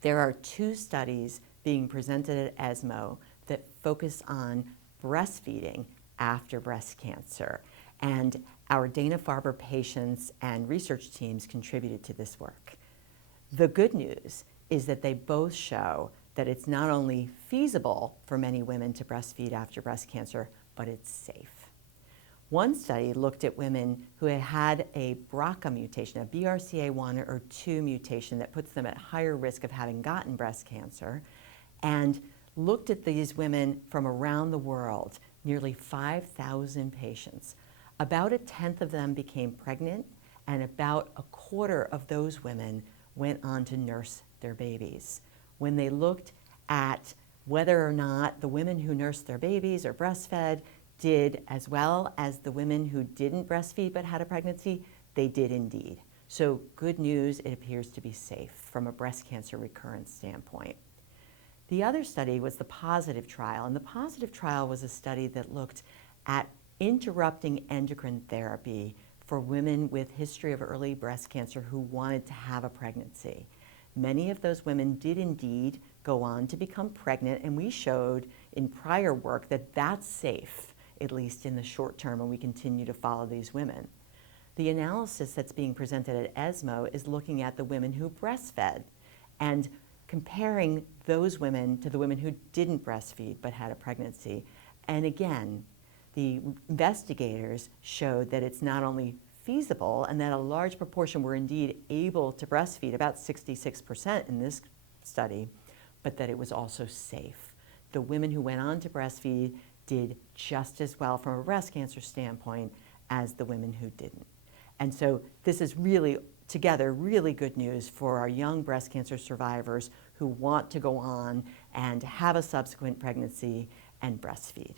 There are two studies being presented at ESMO that focus on breastfeeding after breast cancer. And our Dana-Farber patients and research teams contributed to this work. The good news is that they both show that it's not only feasible for many women to breastfeed after breast cancer, but it's safe. One study looked at women who had a BRCA mutation, a BRCA1 or 2 mutation that puts them at higher risk of having gotten breast cancer, and looked at these women from around the world, nearly 5,000 patients. About a tenth of them became pregnant, and about a quarter of those women went on to nurse their babies. When they looked at whether or not the women who nursed their babies or breastfed did as well as the women who didn't breastfeed but had a pregnancy, they did indeed. So good news, it appears to be safe from a breast cancer recurrence standpoint. The other study was the POSITIVE trial, and the POSITIVE trial was a study that looked at interrupting endocrine therapy for women with history of early breast cancer who wanted to have a pregnancy. Many of those women did indeed go on to become pregnant, and we showed in prior work that that's safe, at least in the short term, and we continue to follow these women. The analysis that's being presented at ESMO is looking at the women who breastfed and comparing those women to the women who didn't breastfeed but had a pregnancy. And again, the investigators showed that it's not only feasible and that a large proportion were indeed able to breastfeed, about 66% in this study, but that it was also safe. The women who went on to breastfeed did just as well from a breast cancer standpoint as the women who didn't. And so this is really, together, really good news for our young breast cancer survivors who want to go on and have a subsequent pregnancy and breastfeed.